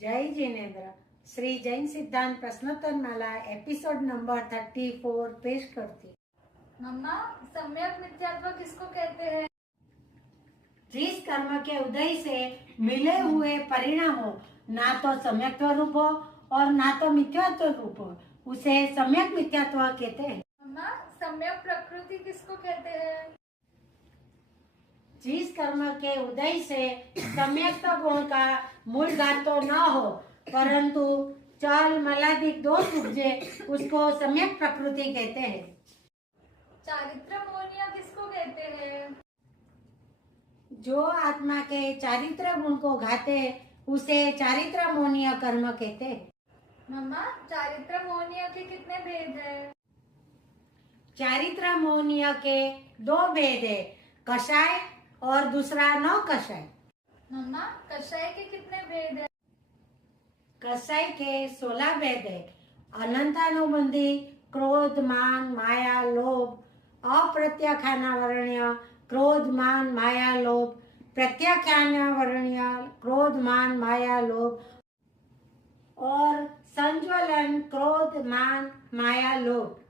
जय जिनेन्द्र। श्री जैन सिद्धांत प्रश्नोत्तर माला एपिसोड नंबर 34 पेश करती। मम्मा, सम्यक मिथ्यात्व किसको कहते हैं? जिस कर्म के उदय से मिले हुए परिणाम हो, ना तो सम्यक्त्व रूप हो और ना तो मिथ्यात्व रूप हो, उसे सम्यक मिथ्यात्व कहते हैं। मम्मा, सम्यक प्रकृति किसको कहते हैं? जिस कर्म के उदय से सम्यक्त्व गुण का मूल घात तो न हो, परंतु चल मलादिक दोष उपजे, उसको सम्यक प्रकृति कहते हैं। चारित्र मोहनिया किसको कहते हैं? जो आत्मा के चारित्र गुण को घाते, उसे चारित्र मोहनीय कर्म कहते हैं। मम्मा, चारित्र मोहनिया के कितने भेद हैं? चारित्र मोहनीय के दो भेद है, कषाय और दूसरा न कषाय। मम्मा, कषाय के कितने भेद हैं? कषाय के 16 भेद है। अनंतानुबंधी, क्रोध, मान, माया, लोभ, अप्रत्याख्यानावरणीय, क्रोध, मान, माया, लोभ, प्रत्याख्यानावरणीय, क्रोध, मान, माया, लोभ और संज्वलन, क्रोध, मान, माया, लोभ।